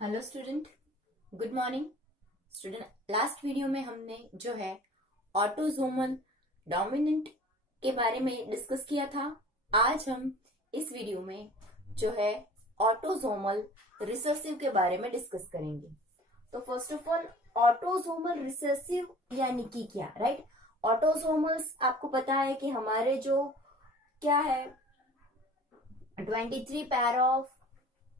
Hello student, good morning. Student, last video में हमने जो है ऑटोसोमल डोमिनेंट के बारे में डिस्कस किया था। आज हम इस वीडियो में जो है ऑटोसोमल रिसेसिव के बारे में डिस्कस करेंगे। तो first of all, autosomal recessive यानी कि क्या, राइट? ऑटोसोमल्स आपको पता है कि हमारे जो क्या है 23 पैर ऑफ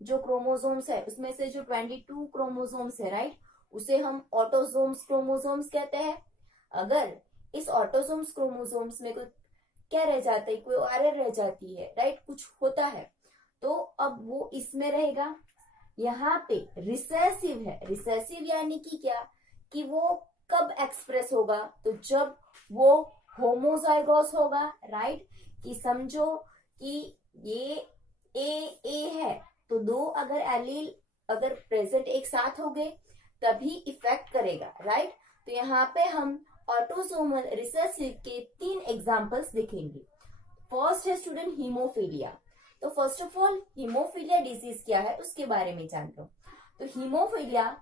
जो क्रोमोसोम्स है उसमें से जो 22 क्रोमोसोम्स है, राइट, उसे हम ऑटोसोम्स क्रोमोसोम्स कहते हैं। अगर इस ऑटोसोम्स क्रोमोसोम्स में कोई क्या रह जाता है, कोई एरर रह जाती है, राइट, कुछ होता है, तो अब वो इसमें रहेगा। यहाँ पे रिसेसिव है। रिसेसिव यानी कि क्या, कि वो कब एक्सप्रेस होगा, तो जब वो होमोजाइगोस होगा, राइट। कि समझो कि ये ए है, तो दो अगर एलील अगर प्रेजेंट एक साथ हो गए तभी इफेक्ट करेगा, राइट। तो यहाँ पे हम ऑटोसोमल रिसेसिव के 3 एग्जांपल्स देखेंगे। फर्स्ट है स्टूडेंट हीमोफीलिया। तो first of all haemophilia disease क्या है उसके बारे में जान लो। तो हीमोफीलिया,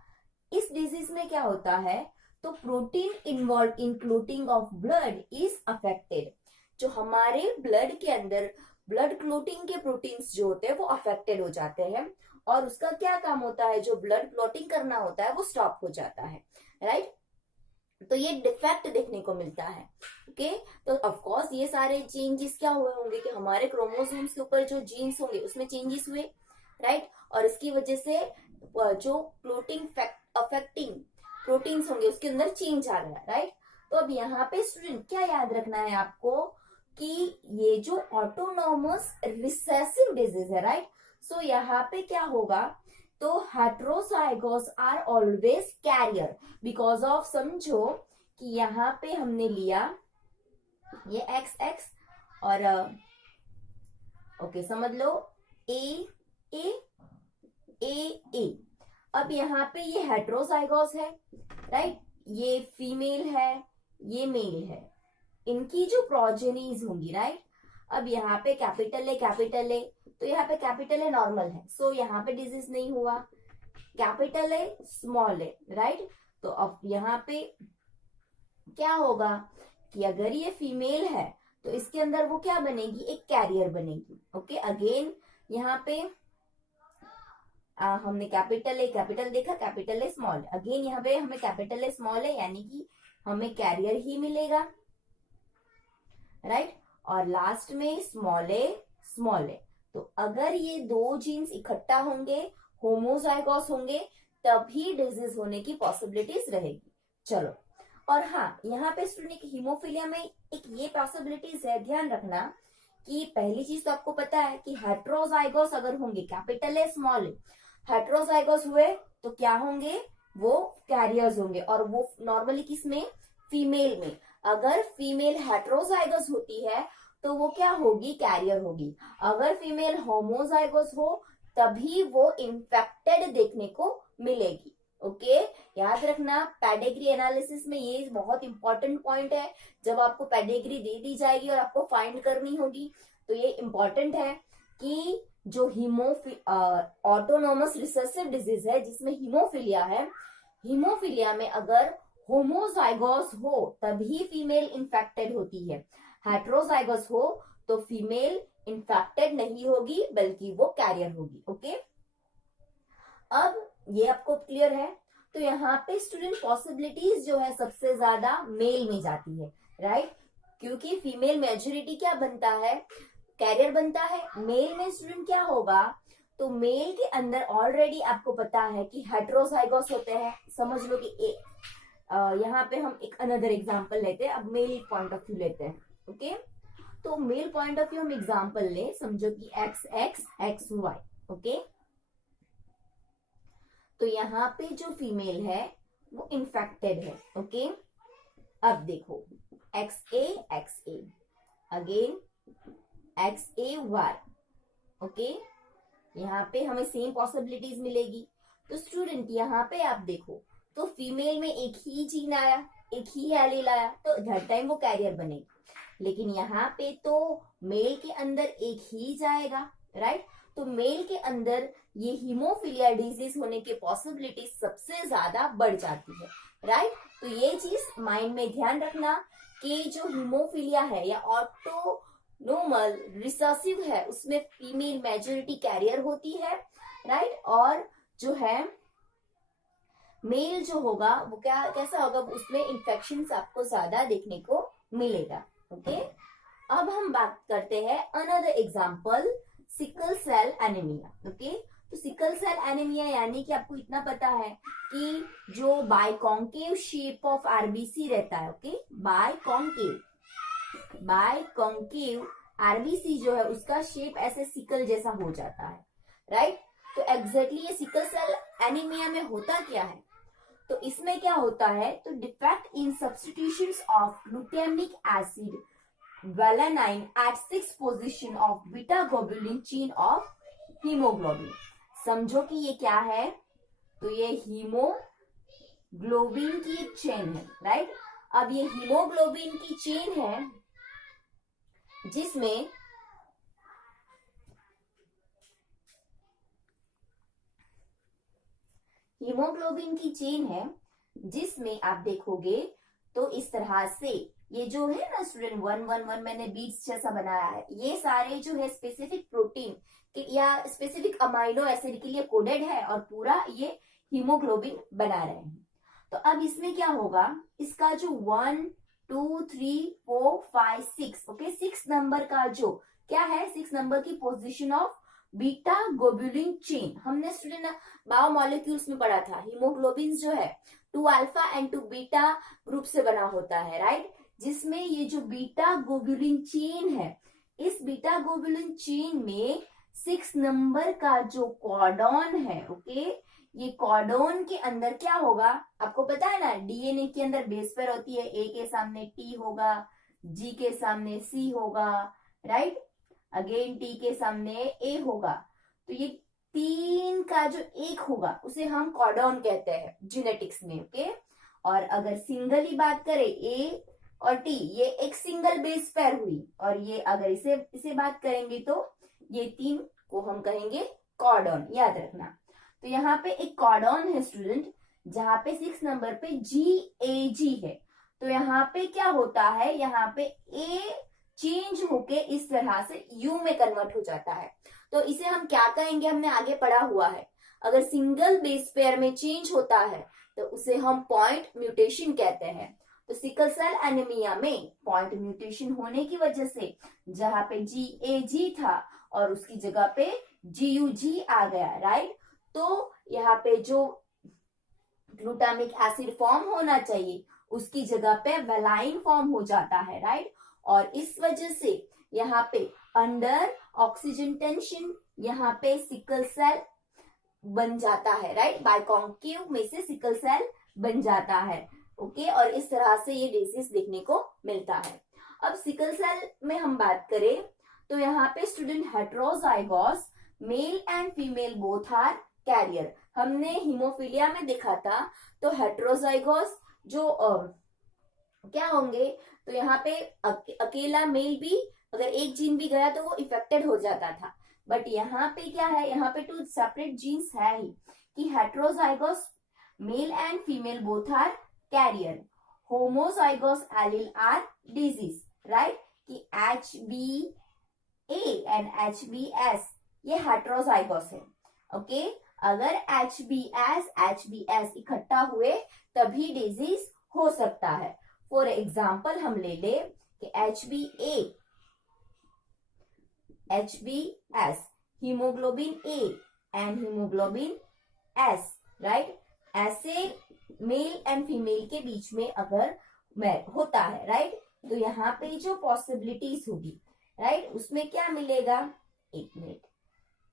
इस डिजीज में क्या होता है, तो protein involve in clotting of blood is affected. जो हमारे ब्लड के अंदर ब्लड क्लोटिंग के प्रोटीन्स जो होते हैं वो अफेक्टेड हो जाते हैं, और उसका क्या काम होता है, जो ब्लड क्लोटिंग करना होता है वो स्टॉप हो जाता है, राइट। तो ये डिफेक्ट देखने को मिलता है। ओके, तो ऑफ कोर्स ये सारे चेंजेस क्या हुए होंगे कि हमारे क्रोमोसोम्स के ऊपर जो जीन्स होंगे उसमें चेंजेस हुए, राइट। और इसकी वजह से जो क्लोटिंग अफेक्टिंग प्रोटीन्स होंगे उसके अंदर चेंज आ गया, राइट। तो अब यहाँ पे स्टूडेंट क्या याद रखना है आपको, कि ये जो ऑटोनॉमस रिसेसिव डिजीज है, राइट, सो यहाँ पे क्या होगा, तो heterozygous are always carrier because of, समझो कि यहाँ पे हमने लिया ये एक्स एक्स और ओके समझ लो ए ए ए ए। अब यहाँ पे ये हेट्रोजाइगोस है, राइट, ये फीमेल है, ये मेल है, इनकी जो प्रोजेनीज होंगी, राइट। अब यहाँ पे कैपिटल ए, तो यहाँ पे कैपिटल ए नॉर्मल है, सो यहाँ पे डिजीज नहीं हुआ। Capital A small A, right. तो अब यहाँ पे क्या होगा कि अगर ये फीमेल है तो इसके अंदर वो क्या बनेगी, एक कैरियर बनेगी। ओके, अगेन यहाँ पे हमने कैपिटल देखा, कैपिटल ए स्मॉल, अगेन यहाँ पे हमें कैपिटल ए स्मॉल है, यानी कि हमें कैरियर ही मिलेगा, राइट। और लास्ट में स्मॉल ए। तो अगर ये दो जीन्स इकट्ठा होंगे, होमोजाइगोस होंगे, तभी डिजीज होने की पॉसिबिलिटीज रहेगी। चलो, और हाँ, यहाँ पे स्टूडेंट हीमोफीलिया में एक ये पॉसिबिलिटीज है, ध्यान रखना कि पहली चीज तो आपको पता है कि हेट्रोजाइगोस अगर होंगे, कैपिटल ए स्मॉल ए, हेट्रोजाइगोस हुए तो क्या होंगे, वो कैरियर्स होंगे, और वो नॉर्मली किसमें, फीमेल में। अगर फीमेल हेट्रोजाइगस होती है तो वो क्या होगी, कैरियर होगी। अगर फीमेल होमोजाइगस हो तभी वो इन्फेक्टेड देखने को मिलेगी। ओके, याद रखना पेडिग्री एनालिसिस में ये बहुत इंपॉर्टेंट पॉइंट है। जब आपको पेडिग्री दे दी जाएगी और आपको फाइंड करनी होगी तो ये इंपॉर्टेंट है कि जो ऑटोनोमस रिसेसिव डिजीज है जिसमें हीमोफीलिया है, हीमोफीलिया में अगर होमोजाइगोस हो तभी फीमेल इन्फेक्टेड होती है, हेट्रोजाइगोस हो तो फीमेल इन्फेक्टेड नहीं होगी बल्कि वो कैरियर होगी। ओके, अब ये आपको क्लियर है। तो यहाँ पे स्टूडेंट पॉसिबिलिटीज जो है सबसे ज्यादा मेल में जाती है, राइट, क्योंकि फीमेल मेजोरिटी क्या बनता है, कैरियर बनता है। मेल में स्टूडेंट क्या होगा, तो मेल के अंदर ऑलरेडी आपको पता है कि हेट्रोजाइगोस होते हैं। समझ लो कि यहाँ पे हम एक अनदर एग्जांपल लेते हैं, अब मेल पॉइंट ऑफ व्यू लेते हैं। ओके, तो मेल पॉइंट ऑफ व्यू हम एग्जांपल ले, समझो कि X X X Y. Okay, तो यहाँ पे जो फीमेल है वो इन्फेक्टेड है। ओके, अब देखो एक्स ए अगेन एक्स ए वाई। ओके, यहाँ पे हमें सेम पॉसिबिलिटीज मिलेगी। तो स्टूडेंट यहाँ पे आप देखो तो फीमेल में एक ही जीन आया, एक ही एलील आया, तो दैट टाइम वो कैरियर बनेगी। लेकिन यहाँ पे तो मेल के अंदर एक ही जाएगा, राइट। तो मेल के अंदर ये हीमोफीलिया डिजीज होने की पॉसिबिलिटी सबसे ज्यादा बढ़ जाती है, राइट। तो ये चीज माइंड में ध्यान रखना कि जो हीमोफीलिया है या ऑटोनोमल रिसेसिव है उसमें फीमेल मेजोरिटी कैरियर होती है, राइट। और जो है मेल जो होगा वो कैसा होगा, उसमें इन्फेक्शन आपको ज्यादा देखने को मिलेगा, ओके। अब हम बात करते हैं another example, sickle cell anaemia, okay. तो सिकल सेल एनीमिया यानी कि आपको इतना पता है कि जो बाइकॉन्केव शेप ऑफ आरबीसी रहता है, ओके, बाइकॉन्केव आरबीसी जो है उसका शेप ऐसे सिकल जैसा हो जाता है, राइट। तो एग्जैक्टली ये सिकल सेल एनीमिया में होता क्या है, तो इसमें क्या होता है, तो defect in substitutions of glutamic acid valine at 6 position of beta globulin chain of hemoglobin. समझो कि ये क्या है, तो ये हीमोग्लोबिन की एक चेन है, राइट। अब ये हीमोग्लोबिन की चेन है जिसमें हीमोग्लोबिन की चेन है जिसमें आप देखोगे तो इस तरह से ये जो है ना स्टूडेंट 111 मैंने बीट्स जैसा बनाया है, ये सारे जो है स्पेसिफिक प्रोटीन या स्पेसिफिक अमाइनो एसिड के लिए कोडेड है और पूरा ये हीमोग्लोबिन बना रहे हैं। तो अब इसमें क्या होगा, इसका जो 1 2 3 4 5 6, ओके, 6 नंबर का जो क्या है, 6 नंबर की position of beta globulin chain हमने स्टूडेंट बायोमोलिक्यूल्स में पढ़ा था। हीमोग्लोबिन जो है 2 अल्फा एंड 2 बीटा ग्रुप से बना होता है, राइट। जिसमें ये जो बीटा ग्लोबुलिन चेन है, इस बीटा ग्लोबुलिन चेन में 6 नंबर का जो कॉर्डन है, ओके, ये कॉर्डन के अंदर क्या होगा, आपको पता है ना, डीएनए के अंदर बेस पेयर होती है, ए के सामने टी होगा, जी के सामने सी होगा, राइट, अगेन टी के सामने ए होगा। तो ये 3 का जो एक होगा उसे हम कॉर्डन कहते हैं जेनेटिक्स में, ओके। और अगर सिंगल ही बात करें, ए और टी, ये एक सिंगल बेस पेयर हुई, और ये अगर इसे बात करेंगे तो ये 3 को हम कहेंगे कॉर्डन, याद रखना। तो यहाँ पे एक कॉर्डन है स्टूडेंट जहां पे 6 नंबर पे GAG है। तो यहाँ पे क्या होता है, यहाँ पे ए चेंज होके इस तरह से यू में कन्वर्ट हो जाता है। तो इसे हम क्या कहेंगे, हमने आगे पढ़ा हुआ है, अगर सिंगल बेस पेयर में चेंज होता है तो उसे हम पॉइंट म्यूटेशन कहते हैं। तो सिकल सेल एनीमिया में पॉइंट म्यूटेशन होने की वजह से जहां पे GAG था और उसकी जगह पे GUG आ गया, राइट। तो यहाँ पे जो ग्लूटामिक एसिड फॉर्म होना चाहिए उसकी जगह पे वेलाइन फॉर्म हो जाता है, राइट। और इस वजह से यहाँ पे अंडर ऑक्सीजन टेंशन यहाँ पे सिकल सेल बन जाता है, राइट। बाइकॉन्केव में से सिकल सेल बन जाता है, ओके। और इस तरह से ये डिजीज देखने को मिलता है। अब सिकल सेल में हम बात करें तो यहाँ पे student heterozygous male and female both are carrier, हमने हीमोफीलिया में देखा था। तो हेट्रोजाइगोस जो क्या होंगे, तो यहाँ पे अकेला मेल भी अगर एक जीन भी गया तो वो इफेक्टेड हो जाता था। बट यहाँ पे क्या है, यहाँ पे 2 सेपरेट जीन्स है ही कि heterozygous male and female both are carrier, homozygous allele are disease, right. कि HBA एंड HBS ये हेट्रोजाइगोस है, ओके। अगर HBS इकट्ठा हुए तभी डिजीज हो सकता है। फॉर एग्जाम्पल हम ले ले कि HBS haemoglobin A and haemoglobin S, right. ऐसे मेल एंड फीमेल के बीच में अगर होता है, राइट, तो यहाँ पे जो पॉसिबिलिटीज होगी, राइट, उसमें क्या मिलेगा, एक मिनट,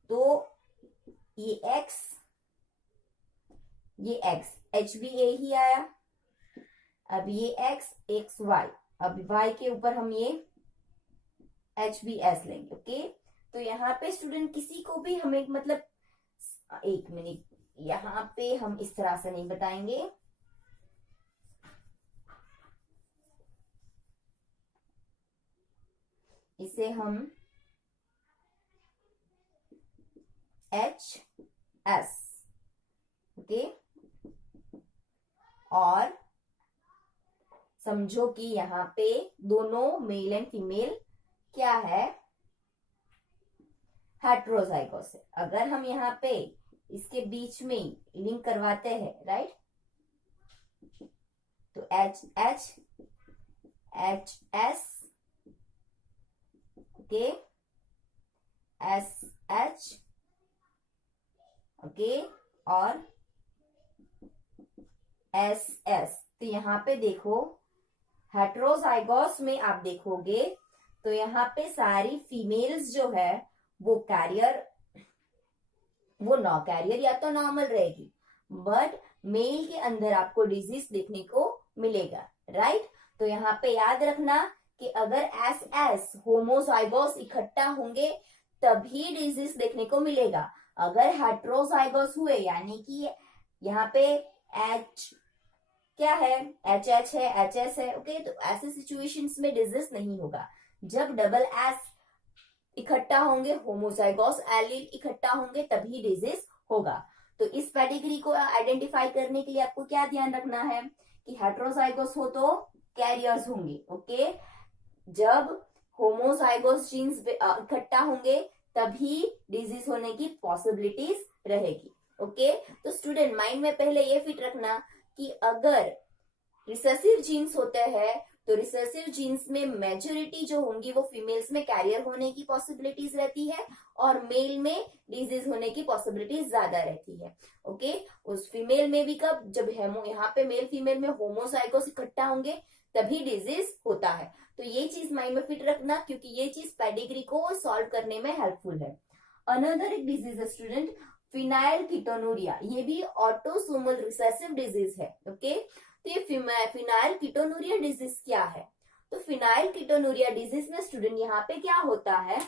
तो ये X HBA ही आया, अब ये XY, अब Y के ऊपर हम ये HBS लेंगे, ओके। तो यहाँ पे स्टूडेंट किसी को भी हमें मतलब, एक मिनट, यहाँ पे हम इस तरह से नहीं बताएंगे, इसे हम HS, ओके। और समझो कि यहाँ पे दोनों मेल एंड फीमेल क्या है, हेट्रोजाइगोस है। अगर हम यहाँ पे इसके बीच में लिंक करवाते हैं, राइट, तो HS, HS, okay, SH, okay, और SS। तो यहाँ पे देखो हेट्रोजाइगोस में आप देखोगे तो यहाँ पे सारी फीमेल्स जो है वो कैरियर, वो नॉ कैरियर या तो नॉर्मल रहेगी, बट मेल के अंदर आपको डिजीज देखने को मिलेगा, राइट। तो यहाँ पे याद रखना कि अगर SS होमोजाइगोस इकट्ठा होंगे तभी डिजीज देखने को मिलेगा। अगर हेट्रोजाइगोस हुए यानी कि यहाँ पे H क्या है, HH है, HS है, ओके, तो ऐसे सिचुएशंस में डिजीज नहीं होगा। जब डबल S इकट्ठा होंगे, होमोजाइगोस एलील इकट्ठा होंगे, तभी डिजीज होगा। तो इस पेडिग्री को आइडेंटिफाई करने के लिए आपको क्या ध्यान रखना है कि हेट्रोजाइगोस हो तो कैरियर्स होंगे, ओके। जब होमोजाइगोस जीन्स इकट्ठा होंगे तभी डिजीज होने की पॉसिबिलिटीज रहेगी, ओके। तो स्टूडेंट माइंड में पहले ये फिट रखना कि अगर रिसेसिव जीन्स होते हैं तो रिसेसिव जीन्स में मेजोरिटी जो होंगी वो फीमेल्स में कैरियर होने की पॉसिबिलिटीज रहती है और मेल में डिजीज होने की पॉसिबिलिटीज ज्यादा रहती है, ओके। उस फीमेल में भी कब, जब यहाँ पे मेल फीमेल में होमोजाइगोस इकट्ठा होंगे तभी डिजीज होता है। तो ये चीज माइंड में फिट रखना क्योंकि ये चीज पेडिग्री को सॉल्व करने में हेल्पफुल है। अनदर एक डिजीज है स्टूडेंट फिनाइल कीटोनूरिया, ये भी ऑटोसोमल रिसेसिव डिजीज है, ओके। तो ये फिनाइल कीटोनूरिया डिजीज क्या है, तो फिनाइल कीटोनूरिया डिजीज में स्टूडेंट यहाँ पे क्या होता है,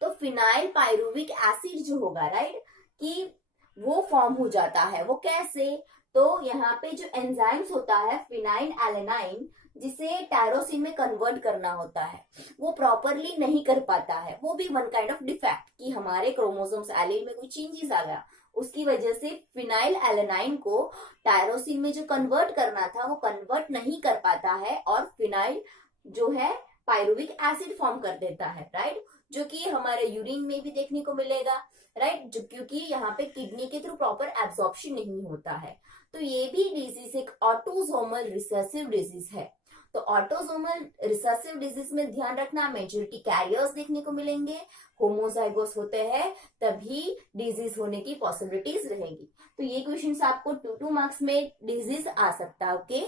तो फिनाइल पायरुविक एसिड जो होगा, राइट, कि वो फॉर्म हो जाता है। वो कैसे, तो यहाँ पे जो एंजाइम्स होता है फिनाइल एलेनाइन, जिसे टायरोसिन में कन्वर्ट करना होता है, वो प्रॉपरली नहीं कर पाता है। वो भी वन काइंड ऑफ डिफेक्ट कि हमारे क्रोमोसोम्स एलील में कोई चेंजेस आ गया, उसकी वजह से फिनाइल एलेनाइन को टायरोसिन में जो कन्वर्ट करना था वो कन्वर्ट नहीं कर पाता है और फिनाइल जो है पायरुविक एसिड फॉर्म कर देता है, राइट, जो कि हमारे यूरिन में भी देखने को मिलेगा, राइट, जो क्योंकि यहाँ पे किडनी के थ्रू प्रॉपर एब्जॉर्प्शन नहीं होता है। तो ये भी डिजीज एक ऑटोसोमल रिसेसिव डिजीज है। तो ऑटोसोमल रिसेसिव डिजीज में ध्यान रखना मेजोरिटी कैरियर्स देखने को मिलेंगे, होमोजाइगोस होते हैं तभी डिजीज होने की पॉसिबिलिटीज रहेगी। तो ये क्वेश्चंस आपको 2 मार्क्स में डिजीज आ सकता है, ओके।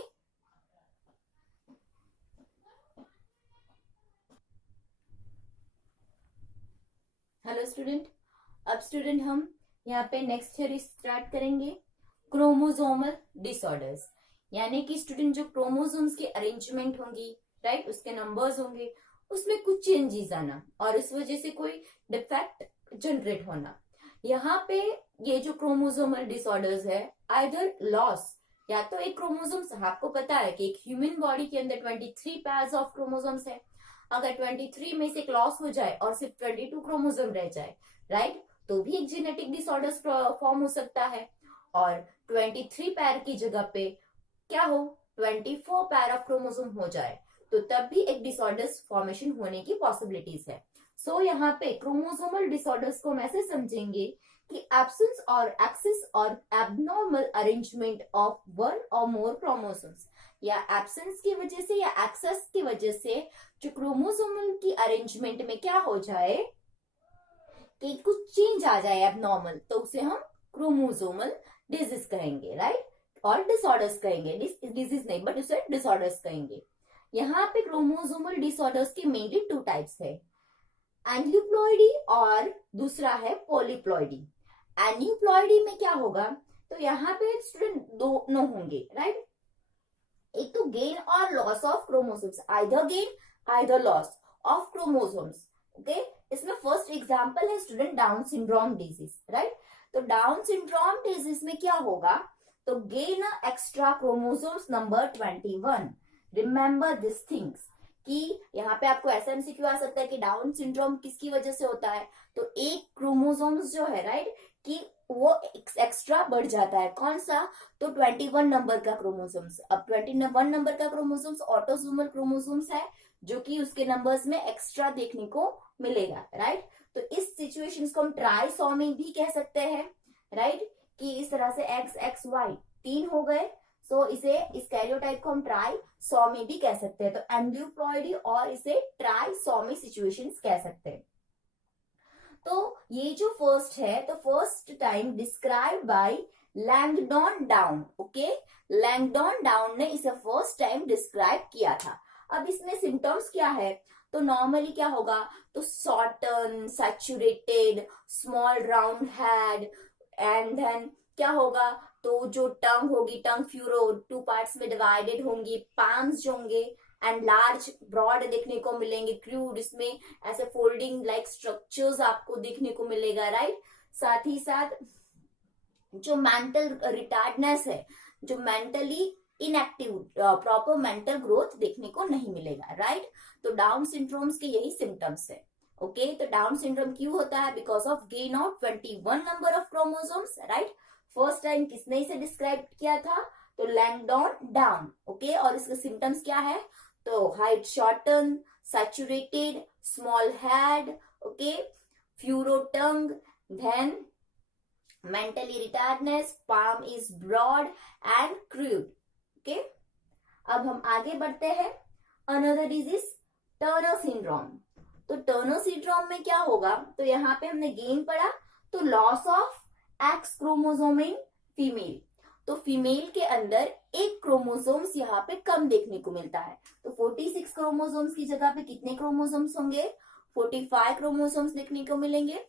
हेलो स्टूडेंट, अब स्टूडेंट हम यहाँ पे नेक्स्ट थियरी स्टार्ट करेंगे, क्रोमोसोमल डिसऑर्डर्स। यानी कि स्टूडेंट जो क्रोमोसोम्स की अरेंजमेंट होंगी, राइट, उसके नंबर्स होंगे, उसमें कुछ चेंजेस आना और इस वजह से कोई डिफेक्ट जनरेट होना। यहाँ पे ये जो क्रोमोसोमल डिसऑर्डर्स है, आइदर लॉस, या तो एक क्रोमोसोम्स, आपको पता है कि एक ह्यूमन बॉडी के अंदर 23 पेयर्स ऑफ क्रोमोसोम्स है, अगर 23 में से एक लॉस हो जाए और सिर्फ 22 क्रोमोसोम रह जाए, राइट, तो भी एक जेनेटिक डिसऑर्डर्स फॉर्म हो सकता है। और 23 पैर की जगह पे क्या हो, 24 पैर ऑफ क्रोमोसोम हो जाए तो तब भी एक डिसऑर्डर्स फॉर्मेशन होने की पॉसिबिलिटीज है। सो यहाँ पे क्रोमोसोमल डिसऑर्डर्स को हम ऐसे समझेंगे कि एब्सेंस और एक्सेस और एबनॉर्मल अरेंजमेंट ऑफ वन और मोर क्रोमोसोम्स, या एब्सेंस की वजह से या एक्सेस की वजह से जो क्रोमोसोमल की अरेंजमेंट में क्या हो जाए कि कुछ चेंज आ जाए एबनॉर्मल, तो उसे हम क्रोमोसोमल डिजीज कहेंगे, राइट, और डिसऑर्डर्स कहेंगे, डिजीज नहीं बट उसे डिसऑर्डर्स कहेंगे। यहाँ पे क्रोमोसोमल डिसऑर्डर्स के मेनली 2 टाइप्स है, एन्यूप्लॉइडी और दूसरा है पॉलीप्लॉइडी। एन्यूप्लॉइडी में क्या होगा, तो यहाँ पे स्टूडेंट दोनों होंगे, राइट, एक तो गेन और loss of chromosomes, either gain either loss of chromosomes, okay. इसमें फर्स्ट एग्जांपल है student down syndrome disease, right. तो डाउन सिंड्रोम डिजीज में क्या होगा, तो gain extra chromosomes number 21। Remember this things कि यहाँ पे आपको ऐसा एमसीक्यू आ सकता है कि डाउन सिंड्रोम किसकी वजह से होता है, तो एक क्रोमोसोम्स जो है राइट कि वो एक्स्ट्रा बढ़ जाता है, कौन सा, तो 21 नंबर का क्रोमोसोम्स। अब 21 नंबर का क्रोमोसोम्स ऑटोसोमल क्रोमोसोम्स है जो कि उसके नंबर्स में एक्स्ट्रा देखने को मिलेगा, राइट। तो इस सिचुएशंस को हम ट्राइसोमी भी कह सकते हैं, राइट, कि इस तरह से एक्स एक्स वाई 3 हो गए, सो इसे इस कैरियोटाइप को हम ट्राइसोमी भी कह सकते हैं, तो एंड्यूप्लॉइडी और इसे ट्राइसोमी सिचुएशंस कह सकते हैं। तो ये जो फर्स्ट है, तो first time describe by Langdon Down, okay, Langdon Down ने इसे फर्स्ट टाइम डिस्क्राइब किया था। अब इसमें सिम्टम्स क्या है, तो नॉर्मली क्या होगा, तो shortened, saturated, small round head, and then क्या होगा, तो जो टंग होगी, टंग फ्यूरो 2 पार्ट्स में डिवाइडेड होंगी, पाम्स जो होंगे एंड लार्ज ब्रॉड देखने को मिलेंगे, क्रूड, इसमें ऐसे फोल्डिंग लाइक स्ट्रक्चर्स आपको देखने को मिलेगा, राइट। साथ ही साथ जो मेंटल रिटार्डनेस है, जो mentally inactive, proper mental growth देखने को नहीं मिलेगा, राइट। तो डाउन सिंड्रोम्स के यही सिम्टम्स है, ओके। तो डाउन सिंड्रोम क्यों होता है, because of gain of 21 number of chromosomes, right. First time किसने इसे डिस्क्राइब किया था, तो लैंगडॉन डाउन, ओके। और इसके सिम्टम्स क्या है, तो height shorten, saturated, small head, okay, furrow tongue, then mentally retardness, palm is broad and crude, okay. अब हम आगे बढ़ते हैं, अनदर डिजीज टर्नर सिंड्रोम। तो टर्नर सिंड्रोम में क्या होगा, तो यहाँ पे हमने गेन पढ़ा, तो loss of x chromosome in female, तो फीमेल के अंदर एक क्रोमोसोम्स यहाँ पे कम देखने को मिलता है, तो 46 क्रोमोसोम्स की जगह पे कितने क्रोमोसोम्स होंगे, 45 क्रोमोसोम्स देखने को मिलेंगे।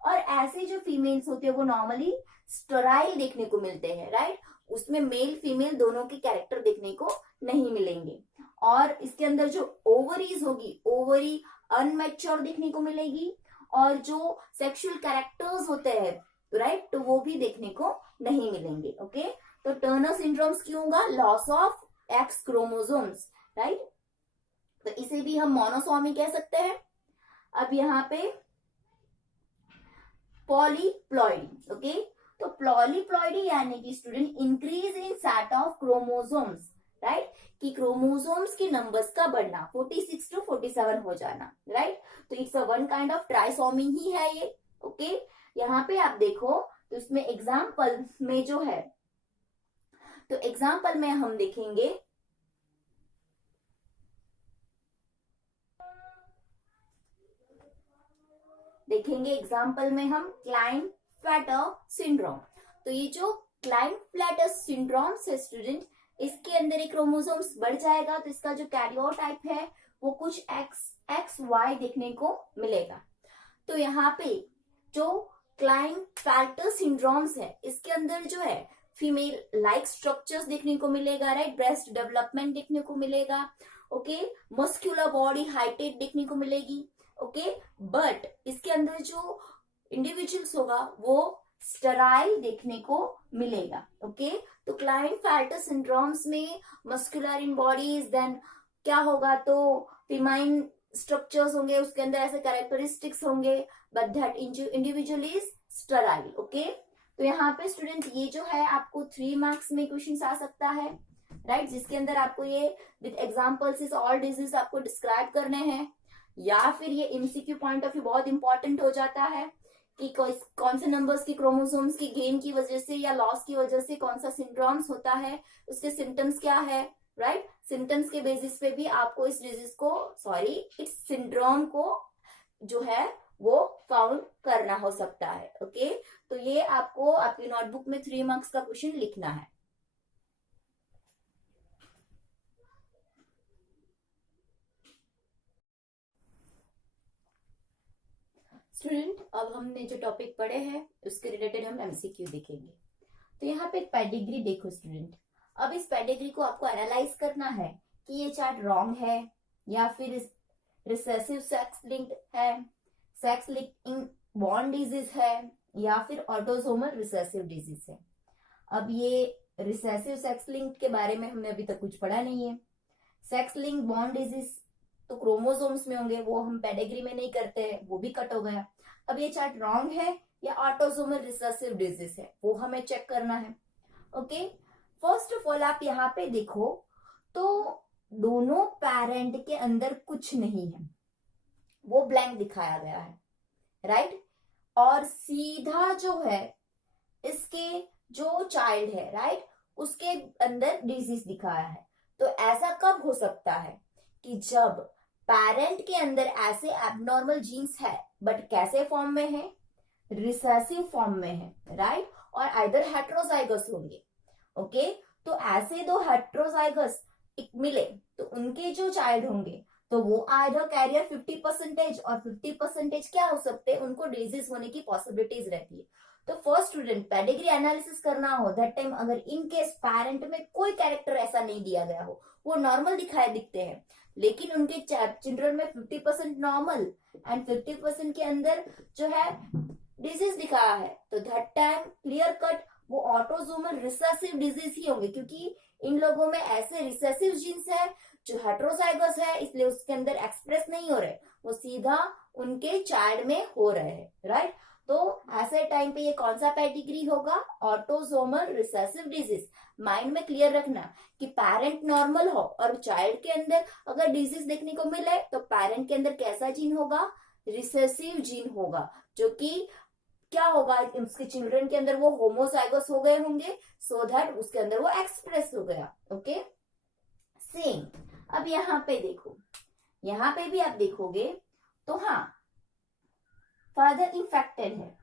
और ऐसे जो फीमेल्स होते हैं वो नॉर्मली स्टेराइल देखने को मिलते हैं, राइट, उसमें मेल फीमेल दोनों के कैरेक्टर देखने को नहीं मिलेंगे। और इसके अंदर जो ओवरीज होगी, ओवरी अनमेच्योर देखने को मिलेगी, और जो सेक्सुअल कैरेक्टर्स होते हैं, राइट, तो वो भी देखने को नहीं मिलेंगे, ओके। तो टर्नर सिंड्रोम्स क्यों होगा, loss of x chromosomes, right. तो इसे भी हम मोनोसोमी कह सकते हैं। अब यहाँ पे पॉलीप्लॉइडी, ओके, तो पॉलीप्लॉइडी यानी कि student increase in set of chromosomes, right, कि क्रोमोसोम्स के नंबर्स का बढ़ना 46 to 47 हो जाना, राइट। तो it's a one kind of trisomy ही है ये, ओके। यहाँ पे आप देखो तो इसमें एग्जाम्पल में जो है, तो एग्जाम्पल में हम देखेंगे, एग्जाम्पल में हम क्लाइनफेल्टर सिंड्रोम। तो ये जो क्लाइनफेल्टर सिंड्रोम से स्टूडेंट, इसके अंदर एक क्रोमोसोम्स बढ़ जाएगा, तो इसका जो कैरियोटाइप है वो कुछ एक्स वाई देखने को मिलेगा। तो यहाँ पे जो क्लाइनफेल्टर सिंड्रोम्स है, इसके अंदर जो है फीमेल लाइक स्ट्रक्चर्स देखने को मिलेगा, राइट, ब्रेस्ट डेवलपमेंट देखने को मिलेगा, ओके, मस्कुलर बॉडी हाइटेड देखने को मिलेगी, ओके। बट इसके अंदर जो इंडिविजुअल्स होगा वो स्टेराइल देखने को मिलेगा, ओके। तो क्लाइनफेल्टर सिंड्रोम्स में मस्कुलर इन बॉडीज, देन क्या होगा, तो फीमाइन स्ट्रक्चर्स होंगे, उसके अंदर ऐसे कैरेक्टरिस्टिक्स होंगे, but that individual is sterile, okay. तो यहाँ पे स्टूडेंट ये जो है आपको 3 मार्क्स में क्वेश्चन आ सकता है, राइट, जिसके अंदर आपको ये विद एग्जाम्पल्स ऑल डिजीज आपको डिस्क्राइब करने हैं, या फिर ये एमसीक्यू पॉइंट ऑफ व्यू बहुत इंपॉर्टेंट हो जाता है कि कौन से नंबर्स की क्रोमोसोम्स की गेन की वजह से या लॉस की वजह से कौन सा सिंड्रोम्स होता है, उसके सिम्टम्स क्या है, राइट। सिम्टम्स के बेसिस पे भी आपको इस डिजीज को, इस सिंड्रोम को जो है वो फाउंड करना हो सकता है, ओके। तो ये आपको आपकी नोटबुक में 3 मार्क्स का क्वेश्चन लिखना है। स्टूडेंट, अब हमने जो टॉपिक पढ़े हैं उसके रिलेटेड हम एमसीक्यू देखेंगे। तो यहाँ पे एक पेडिग्री देखो स्टूडेंट, अब इस पेडिग्री को आपको एनालाइज करना है कि ये चार्ट रॉन्ग है या फिर रिसेसिव सेक्स लिंक्ड है, सेक्स लिंक्ड बॉन्ड डिजीज है, या फिर ऑटोसोमल रिसेसिव डिजीज है। अब ये रिसेसिव सेक्स लिंक्ड के बारे में हमने अभी तक कुछ पढ़ा नहीं है। सेक्स लिंक्ड बॉन्ड डिजीज तो क्रोमोसोम्स में होंगे, वो हम पेडिग्री में नहीं करते हैं, वो भी कट हो गया। अब ये चार्ट रॉन्ग है या ऑटोसोमल रिसेसिव डिजीज है, वो हमें चेक करना है। ओके, फर्स्ट ऑफ ऑल आप यहाँ पे देखो तो दोनों पेरेंट के अंदर कुछ नहीं है, वो ब्लैंक दिखाया गया है, राइट। और सीधा जो है इसके जो चाइल्ड है, राइट, उसके अंदर डिजीज दिखाया है। तो ऐसा कब हो सकता है कि जब पेरेंट के अंदर ऐसे एबनॉर्मल जीन्स है, बट कैसे फॉर्म में है, रिसेसिव फॉर्म में है, राइट, और आइदर हेट्रोजाइगस होंगे। ओके, तो ऐसे दो हेट्रोजाइगस मिले तो उनके जो चाइल्ड होंगे तो वो आइदर कैरियर 50% और 50% क्या हो सकते हैं, उनको डिजीज होने की पॉसिबिलिटीज रहती है। तो फर्स्ट स्टूडेंट पेडिग्री एनालिसिस करना हो दैट टाइम, अगर इन केस पेरेंट में कोई कैरेक्टर ऐसा नहीं दिया गया हो, वो नॉर्मल दिखते हैं, लेकिन उनके चिल्ड्रन में 50% नॉर्मल एंड 50% के अंदर जो है डिजीज दिखाया है, तो दैट टाइम क्लियर कट वो ऑटोसोमल रिसेसिव डिजीज ही होंगे, क्योंकि इन लोगों में ऐसे रिसेसिव जीन्स है जो हेट्रोजाइगस है, इसलिए उसके अंदर एक्सप्रेस नहीं हो रहे, वो सीधा उनके चाइल्ड में हो रहे हैं, राइट। तो ऐसे टाइम पे ये कौन सा पेडिग्री होगा, ऑटोसोमल रिसेसिव डिजीज। माइंड में क्लियर रखना कि पेरेंट नॉर्मल हो और चाइल्ड के अंदर अगर डिजीज देखने को मिले तो पेरेंट के अंदर कैसा जीन होगा, रिसेसिव जीन होगा, जो कि क्या होगा, उसके चिल्ड्रन के अंदर वो होमोजाइगस हो गए होंगे, सो दैट उसके अंदर वो एक्सप्रेस हो गया। ओके, सेम अब यहाँ पे देखो, यहाँ पे भी आप देखोगे तो हाँ फादर इन्फेक्टेड है,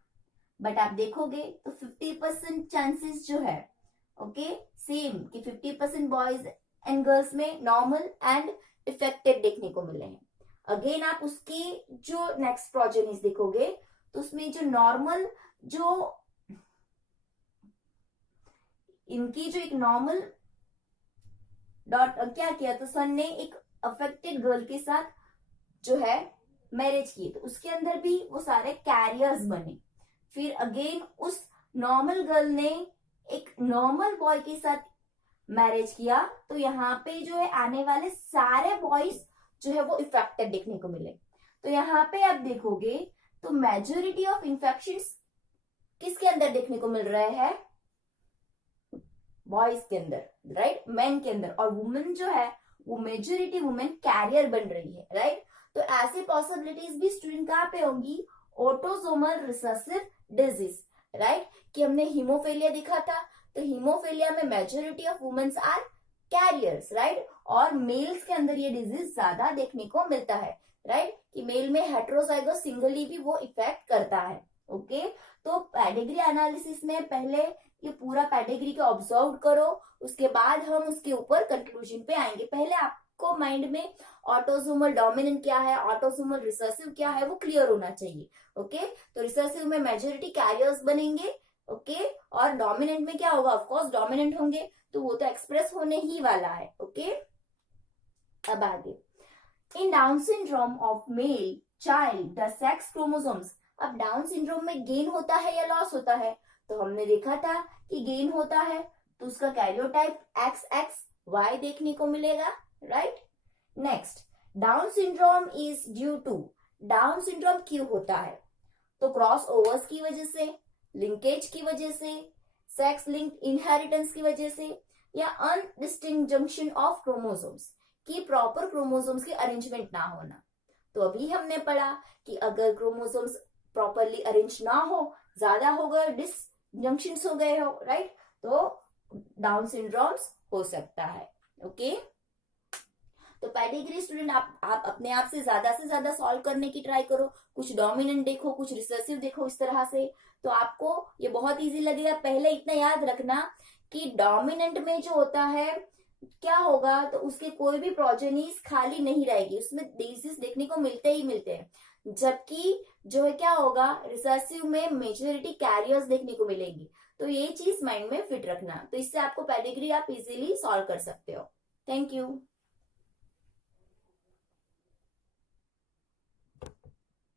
बट आप देखोगे तो 50% चांसेस जो है, ओके, सेम कि 50% बॉयज एंड गर्ल्स में नॉर्मल एंड इफेक्टेड देखने को मिले हैं। अगेन आप उसकी जो नेक्स्ट प्रोजेनिस देखोगे तो उसमें जो नॉर्मल, जो इनकी जो एक नॉर्मल डॉट क्या किया, तो सन ने एक अफेक्टेड गर्ल के साथ जो है मैरिज की, तो उसके अंदर भी वो सारे कैरियर्स बने। फिर अगेन उस नॉर्मल गर्ल ने एक नॉर्मल बॉय के साथ मैरिज किया, तो यहाँ पे जो है आने वाले सारे बॉयज जो है वो इफेक्टेड देखने को मिले। तो यहाँ पे आप देखोगे तो मेजोरिटी ऑफ इन्फेक्शंस किसके अंदर देखने को मिल रहे हैं, बॉयज के अंदर, राइट, मेन के अंदर, और वुमेन जो है वो मेजोरिटी वुमेन कैरियर बन रही है, राइट। तो ऐसे पॉसिबिलिटीज भी स्टूडेंट कहाँ पे होंगी, ऑटोसोमल रिसेसिव डिजीज, राइट, कि हमने हीमोफीलिया दिखा था, तो हीमोफीलिया में majority of womens are carriers, right, और मेल्स के अंदर ये डिजीज ज्यादा देखने को मिलता है, राइट, कि मेल में हेट्रोजाइगस सिंगली भी वो इफेक्ट करता है। ओके, तो पेडिग्री एनालिसिस में पहले ये पूरा पेडिग्री को ऑब्जर्व करो, उसके बाद हम उसके ऊपर कंक्लूजन पे आएंगे। पहले आपको माइंड में ऑटोसोमल डोमिनेंट क्या है, ऑटोसोमल रिसेसिव क्या है, वो क्लियर होना चाहिए। ओके, तो रिसेसिव में मेजोरिटी कैरियर्स बनेंगे, ओके, और डोमिनेंट में क्या होगा, ऑफकोर्स डोमिनेंट होंगे, तो वो तो एक्सप्रेस होने ही वाला है। ओके, अब आगे, in Down syndrome of male child the sex chromosomes. अब डाउन सिंड्रोम में गेन होता है या लॉस होता है, तो हमने देखा था कि गेन होता है, तो उसका कैरियोटाइप XXY देखने को मिलेगा, right. Next, Down syndrome is due to, Down syndrome क्यों होता है, तो क्रॉस ओवर्स की वजह से, लिंकेज की वजह से, सेक्स लिंक इनहेरिटेंस की वजह से, या अनडिस्टिंक्ट जंक्शन ऑफ क्रोमोसोम्स, की प्रॉपर क्रोमोसोम्स की अरेंजमेंट ना होना। तो अभी हमने पढ़ा कि अगर क्रोमोसोम्स प्रॉपरली अरेंज ना हो, ज्यादा हो गए, डिसजंक्शंस हो गए हो, राइट, तो डाउन सिंड्रोम्स हो सकता है। ओके, तो पेडिग्री स्टूडेंट आप अपने आप से ज्यादा सॉल्व करने की ट्राई करो, कुछ डोमिनेंट देखो, कुछ रिसेसिव देखो, इस तरह से, तो आपको ये बहुत इजी लगेगा। पहले इतना याद रखना कि डोमिनेंट में जो होता है क्या होगा, तो उसके कोई भी प्रोजेनीज खाली नहीं रहेगी, उसमें डिजीज देखने को मिलते ही मिलते हैं, जबकि जो है क्या होगा, रिसेसिव में मेजोरिटी कैरियर्स देखने को मिलेंगी। तो ये चीज माइंड में फिट रखना, तो इससे आपको पेडिग्री आप इजीली सॉल्व कर सकते हो। Thank you.